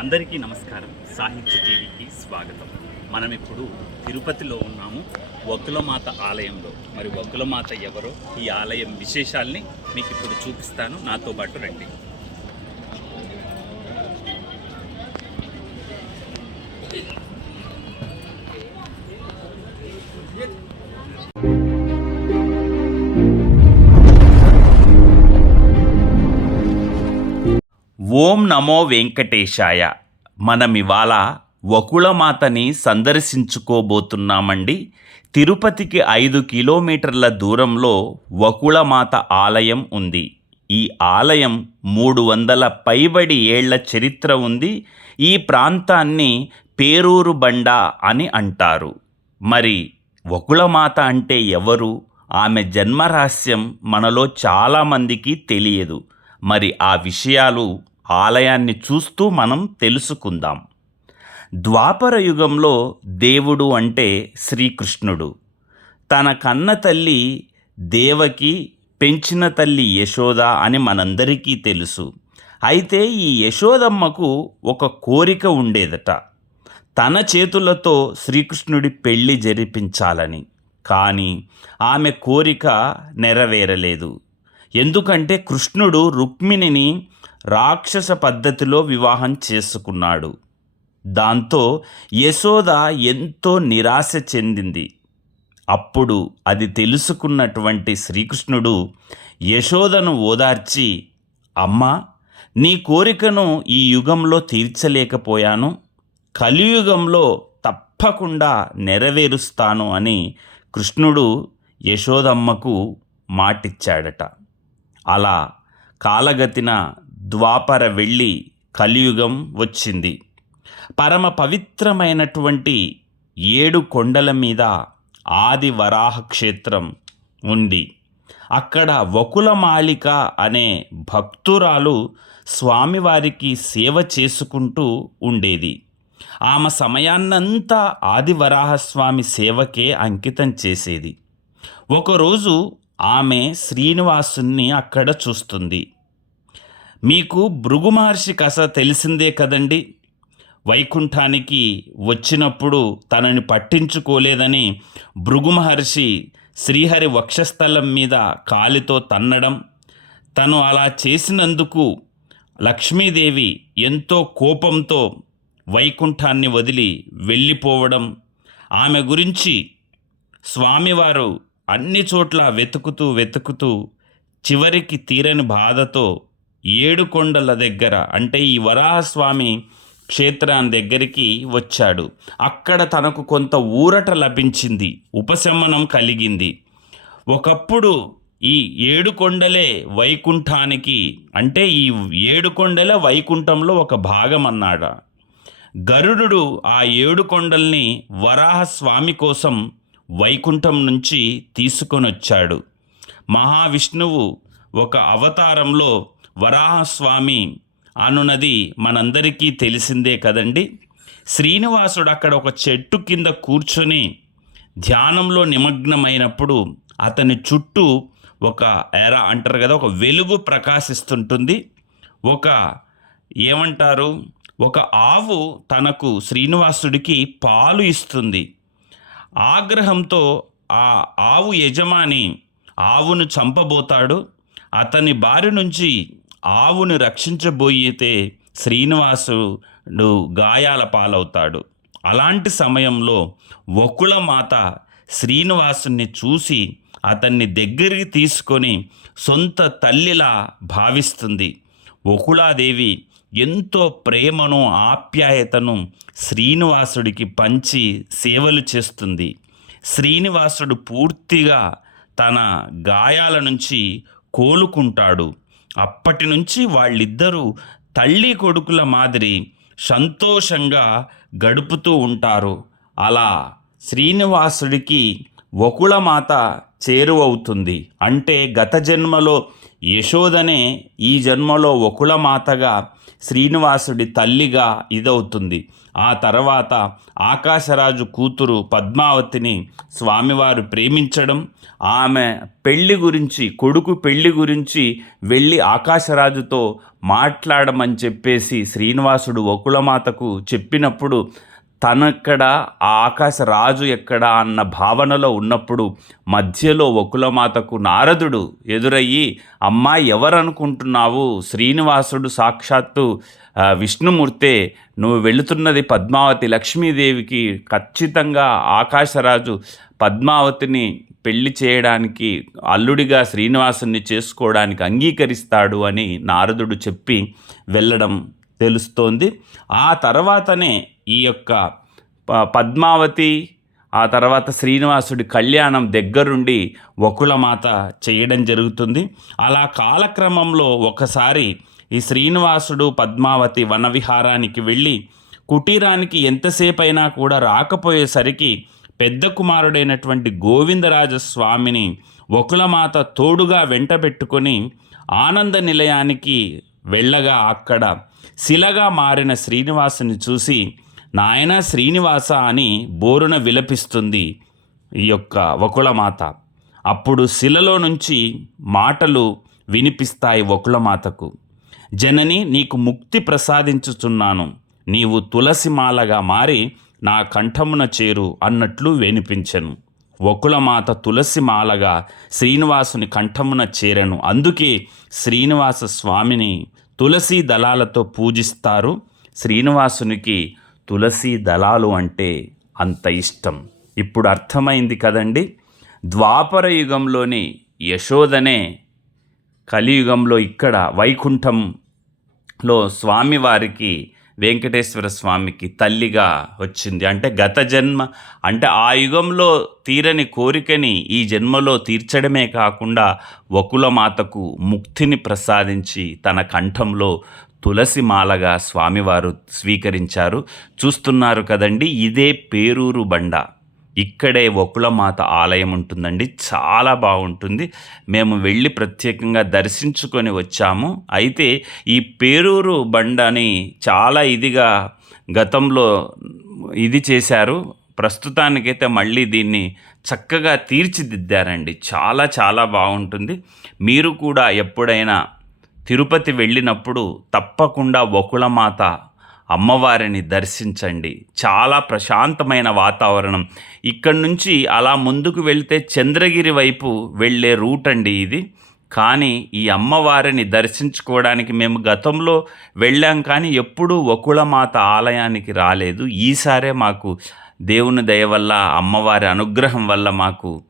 అందరికీ నమస్కారం. సాహిత్య టీవీకి స్వాగతం. మనం ఇప్పుడు తిరుపతిలో ఉన్నాము. వకులమాత ఆలయంలో. మరి వకులమాత ఎవరో? ఈ ఆలయం విశేషాల్ని మీకు ఇప్పుడు చూపిస్తాను. నాతో పాటు రండి. ఓం నమో వెంకటేశాయ. మనం ఇవాళ వకుళమాతని సందర్శించుకోబోతున్నామండి. తిరుపతికి ఐదు కిలోమీటర్ల దూరంలో వకుళమాత ఆలయం ఉంది. ఈ ఆలయం మూడు వందల పైబడి ఏళ్ళ చరిత్ర ఉంది. ఈ ప్రాంతాన్ని పేరూరు బండ అని అంటారు. మరి వకుళమాత అంటే ఎవరు? ఆమె జన్మరహస్యం మనలో చాలామందికి తెలియదు. మరి ఆ విషయాలు ఆలయాన్ని చూస్తూ మనం తెలుసుకుందాం. ద్వాపర యుగంలో దేవుడు అంటే శ్రీకృష్ణుడు. తన కన్న తల్లి దేవకి పెంచిన తల్లి యశోద అని మనందరికీ తెలుసు. అయితే ఈ యశోదమ్మకు ఒక కోరిక ఉండేదట. తన చేతులతో శ్రీకృష్ణుడి పెళ్ళి జరిపించాలని. కానీ ఆమె కోరిక నెరవేరలేదు. ఎందుకంటే కృష్ణుడు రుక్మిణిని రాక్షస పద్ధతిలో వివాహం చేసుకున్నాడు. దాంతో యశోద ఎంతో నిరాశ చెందింది. అప్పుడు అది తెలుసుకున్నటువంటి శ్రీకృష్ణుడు యశోదను ఓదార్చి అమ్మా నీ కోరికను ఈ యుగంలో తీర్చలేకపోయాను. కలియుగంలో తప్పకుండా నెరవేరుస్తాను అని కృష్ణుడు యశోదమ్మకు మాటిచ్చాడట. అలా కాలగతిన ద్వాపర వెళ్ళి కలియుగం వచ్చింది. పరమ పవిత్రమైనటువంటి ఏడు కొండల మీద ఆది వరాహ క్షేత్రం ఉంది. అక్కడ వకులమాలిక అనే భక్తురాలు స్వామివారికి సేవ చేసుకుంటూ ఉండేది. ఆమె సమయాన్నంతా ఆది వరాహస్వామి సేవకే అంకితం చేసేది. ఒకరోజు ఆమె శ్రీనివాసుని అక్కడ చూస్తుంది. మీకు భృగు మహర్షి కథ తెలిసిందే కదండి. వైకుంఠానికి వచ్చినప్పుడు తనని పట్టించుకోలేదని భృగు మహర్షి శ్రీహరి వక్షస్థలం మీద కాలితో తన్నడం తను అలా చేసినందుకు లక్ష్మీదేవి ఎంతో కోపంతో వైకుంఠాన్ని వదిలి వెళ్ళిపోవడం ఆమె గురించి స్వామివారు అన్ని చోట్ల వెతుకుతూ వెతుకుతూ చివరికి తీరని బాధతో ఏడుకొండల దగ్గర అంటే ఈ వరాహస్వామి క్షేత్రాన్ని దగ్గరికి వచ్చాడు. అక్కడ తనకు కొంత ఊరట లభించింది ఉపశమనం కలిగింది. ఒకప్పుడు ఈ ఏడు కొండలే వైకుంఠానికి అంటే ఈ ఏడుకొండలే వైకుంఠంలో ఒక భాగం అన్నాడు గరుడు ఆ ఏడు కొండల్ని వరాహస్వామి కోసం వైకుంఠం నుంచి తీసుకొనొచ్చాడు. మహావిష్ణువు ఒక అవతారంలో వరాహస్వామి అనున్నది మనందరికీ తెలిసిందే కదండి. శ్రీనివాసుడు అక్కడ ఒక చెట్టు కింద కూర్చొని ధ్యానంలో నిమగ్నమైనప్పుడు అతని చుట్టూ ఒక ఎరా అంటారు కదా ఒక వెలుగు ప్రకాశిస్తుంటుంది. ఒక ఏమంటారు ఒక ఆవు తనకు శ్రీనివాసుడికి పాలు ఇస్తుంది. ఆగ్రహంతో ఆ ఆవు యజమాని ఆవును చంపబోతాడు. అతని బారి నుంచి ఆవును రక్షించబోయితే శ్రీనివాసుడు గాయాల పాలవుతాడు. అలాంటి సమయంలో వకుల మాత శ్రీనివాసుని చూసి అతన్ని దగ్గరికి తీసుకొని సొంత తల్లిలా భావిస్తుంది. వకులాదేవి ఎంతో ప్రేమను ఆప్యాయతను శ్రీనివాసుడికి పంచి సేవలు చేస్తుంది. శ్రీనివాసుడు పూర్తిగా తన గాయాల నుంచి కోలుకుంటాడు. అప్పటి నుంచి వాళ్ళిద్దరూ తల్లి కొడుకుల మాదిరి సంతోషంగా గడుపుతూ ఉంటారు. అలా శ్రీనివాసుడికి వకుళమాత చేరువవుతుంది. అంటే గత జన్మలో యశోదనే ఈ జన్మలో వకుళమాతగా శ్రీనివాసుడి తల్లిగా ఇదవుతుంది. ఆ తర్వాత ఆకాశరాజు కూతురు పద్మావతిని స్వామివారు ప్రేమించడం ఆమె పెళ్ళి గురించి కొడుకు పెళ్ళి గురించి వెళ్ళి ఆకాశరాజుతో మాట్లాడమని చెప్పేసి శ్రీనివాసుడు వకులమాతకు చెప్పినప్పుడు తనక్కడ ఆ ఆకాశ రాజు ఎక్కడ అన్న భావనలో ఉన్నప్పుడు మధ్యలో వకులమాతకు నారదుడు ఎదురయ్యి అమ్మా ఎవరనుకుంటున్నావు? శ్రీనివాసుడు సాక్షాత్తు విష్ణుమూర్తే నువ్వు వెళుతున్నది పద్మావతి లక్ష్మీదేవికి ఖచ్చితంగా ఆకాశరాజు పద్మావతిని పెళ్ళి చేయడానికి అల్లుడిగా శ్రీనివాసుని చేసుకోవడానికి అంగీకరిస్తాడు అని నారదుడు చెప్పి వెళ్ళడం తెలుస్తోంది. ఆ తర్వాతనే ఈ యొక్క ప- పద్మావతి ఆ తర్వాత శ్రీనివాసుడి కళ్యాణం దగ్గరుండి వకులమాత చేయడం జరుగుతుంది. అలా కాలక్రమంలో ఒకసారి ఈ శ్రీనివాసుడు పద్మావతి వనవిహారానికి వెళ్ళి కుటీరానికి ఎంతసేపైనా కూడా రాకపోయేసరికి పెద్ద కుమారుడైనటువంటి గోవిందరాజస్వామిని వకులమాత తోడుగా వెంటబెట్టుకొని ఆనంద నిలయానికి వెళ్ళగా అక్కడ శిలగా మారిన శ్రీనివాసుని చూసి నాయన శ్రీనివాస అని బోరున విలపిస్తుంది ఈ యొక్క వకులమాత. అప్పుడు శిలలో నుంచి మాటలు వినిపిస్తాయి వకులమాతకు. జనని నీకు ముక్తి ప్రసాదించుచున్నాను. నీవు తులసిమాలగా మారి నా కంఠమున చేరు అన్నట్లు వినిపించెను. వకులమాత తులసిమాలగా శ్రీనివాసుని కంఠమున చేరను. అందుకే శ్రీనివాస స్వామిని తులసి దళాలతో పూజిస్తారు. శ్రీనివాసునికి తులసి దళాలు అంటే అంత ఇష్టం. ఇప్పుడు అర్థమైంది కదండి? ద్వాపర యుగంలోని యశోదనే కలియుగంలో ఇక్కడ వైకుంఠంలో స్వామివారికి వెంకటేశ్వర స్వామికి తల్లిగా వచ్చింది. అంటే గత జన్మ అంటే ఆ యుగంలో తీరని కోరికని ఈ జన్మలో తీర్చడమే కాకుండా వకులమాతకు ముక్తిని ప్రసాదించి తన కంఠంలో తులసి మాలగా స్వామివారు స్వీకరించారు. చూస్తున్నారు కదండి ఇదే పేరూరు బండ. ఇక్కడే వకులమాత ఆలయం ఉంటుందండి. చాలా బాగుంటుంది. మేము వెళ్ళి ప్రత్యేకంగా దర్శించుకొని వచ్చాము. అయితే ఈ పేరూరు బండని చాలా ఇదిగా గతంలో ఇది చేశారు. ప్రస్తుతానికైతే మళ్ళీ దీన్ని చక్కగా తీర్చిదిద్దారండి. చాలా చాలా బాగుంటుంది. మీరు కూడా ఎప్పుడైనా తిరుపతి వెళ్ళినప్పుడు తప్పకుండా వకులమాత అమ్మవారిని దర్శించండి. చాలా ప్రశాంతమైన వాతావరణం. ఇక్కడ నుంచి అలా ముందుకు వెళ్తే చంద్రగిరి వైపు వెళ్ళే రూట్ అండి ఇది. కానీ ఈ అమ్మవారిని దర్శించుకోవడానికి మేము గతంలో వెళ్ళాం కానీ ఎప్పుడూ వకుళమాత ఆలయానికి రాలేదు. ఈసారే మాకు దేవుని దయ వల్ల అమ్మవారి అనుగ్రహం వల్ల మాకు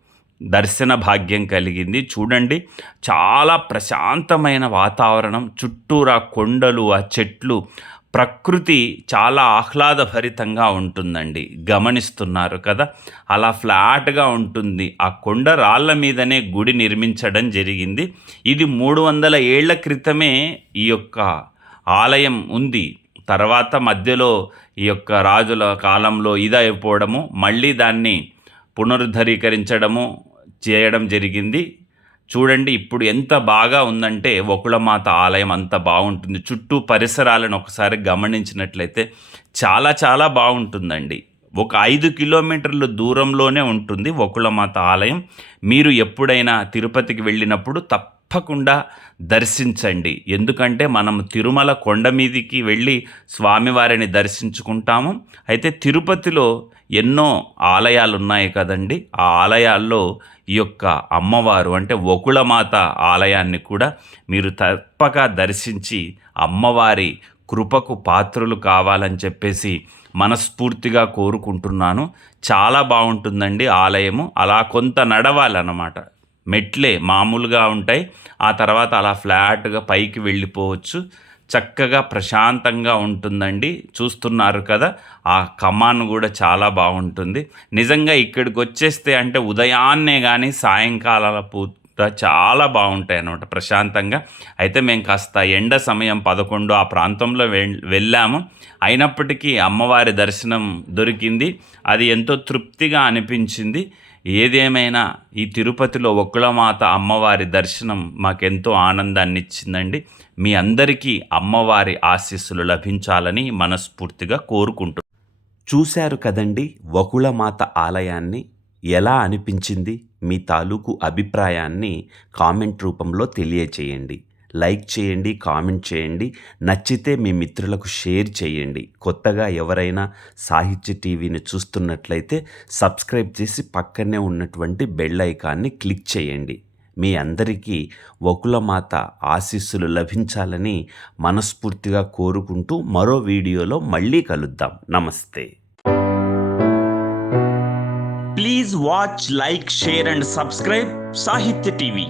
దర్శన భాగ్యం కలిగింది. చూడండి చాలా ప్రశాంతమైన వాతావరణం. చుట్టూరా కొండలు ఆ చెట్లు ప్రకృతి చాలా ఆహ్లాదభరితంగా ఉంటుందండి. గమనిస్తున్నారు కదా? అలా ఫ్లాట్గా ఉంటుంది. ఆ కొండ రాళ్ళ మీదనే గుడి నిర్మించడం జరిగింది. ఇది మూడు వందల ఏళ్ళ క్రితమే ఈ యొక్క ఆలయం ఉంది. తర్వాత మధ్యలో ఈ యొక్క రాజుల కాలంలో ఇదైపోవడము మళ్ళీ దాన్ని పునరుద్ధరీకరించడము చేయడం జరిగింది. చూడండి ఇప్పుడు ఎంత బాగా ఉందంటే ఒకళమాత ఆలయం అంత బాగుంటుంది. చుట్టూ పరిసరాలను ఒకసారి గమనించినట్లయితే చాలా చాలా బాగుంటుందండి. ఒక ఐదు కిలోమీటర్ల దూరంలోనే ఉంటుంది ఒకళమాత ఆలయం. మీరు ఎప్పుడైనా తిరుపతికి వెళ్ళినప్పుడు తప్పకుండా దర్శించండి. ఎందుకంటే మనం తిరుమల కొండ మీదికి వెళ్ళి స్వామివారిని దర్శించుకుంటాము. అయితే తిరుపతిలో ఎన్నో ఆలయాలు ఉన్నాయి కదండి. ఆ ఆలయాల్లో ఈ యొక్క అమ్మవారు అంటే వకుళమాత ఆలయాన్ని కూడా మీరు తప్పక దర్శించి అమ్మవారి కృపకు పాత్రులు కావాలని చెప్పేసి మనస్ఫూర్తిగా కోరుకుంటున్నాను. చాలా బాగుంటుందండి ఆలయము. అలా కొంత నడవాలన్నమాట. మెట్లే మామూలుగా ఉంటాయి. ఆ తర్వాత అలా ఫ్లాట్గా పైకి వెళ్ళిపోవచ్చు. చక్కగా ప్రశాంతంగా ఉంటుందండి. చూస్తున్నారు కదా ఆ కమాన్ కూడా చాలా బాగుంటుంది. నిజంగా ఇక్కడికి వచ్చేస్తే అంటే ఉదయాన్నే కానీ సాయంకాలాల పూట చాలా బాగుంటాయి అన్నమాట ప్రశాంతంగా. అయితే మేము కాస్త ఎండ సమయం పదకొండు ఆ ప్రాంతంలో వెళ్ళాము. అయినప్పటికీ అమ్మవారి దర్శనం దొరికింది. అది ఎంతో తృప్తిగా అనిపించింది. ఏదేమైనా ఈ తిరుపతిలో ఒక్కలమాత అమ్మవారి దర్శనం మాకెంతో ఆనందాన్ని ఇచ్చిందండి మీ అందరికీ అమ్మవారి ఆశీస్సులు లభించాలని మనస్ఫూర్తిగా కోరుకుంటున్నాను చూశారు కదండి వకుళమాత ఆలయాన్ని ఎలా అనిపించింది? మీ తాలూకు అభిప్రాయాన్ని కామెంట్ రూపంలో తెలియచేయండి. లైక్ చేయండి కామెంట్ చేయండి. నచ్చితే మీ మిత్రులకు షేర్ చేయండి. కొత్తగా ఎవరైనా సాహిత్య టీవీని చూస్తున్నట్లయితే సబ్స్క్రైబ్ చేసి పక్కనే ఉన్నటువంటి బెల్ ఐకాన్ని క్లిక్ చేయండి. మీ అందరికీ వకులమాత ఆశీస్సులు లభించాలని మనస్ఫూర్తిగా కోరుకుంటూ మరో వీడియోలో మళ్ళీ కలుద్దాం. నమస్తే. Please watch like share and subscribe Sahitya TV.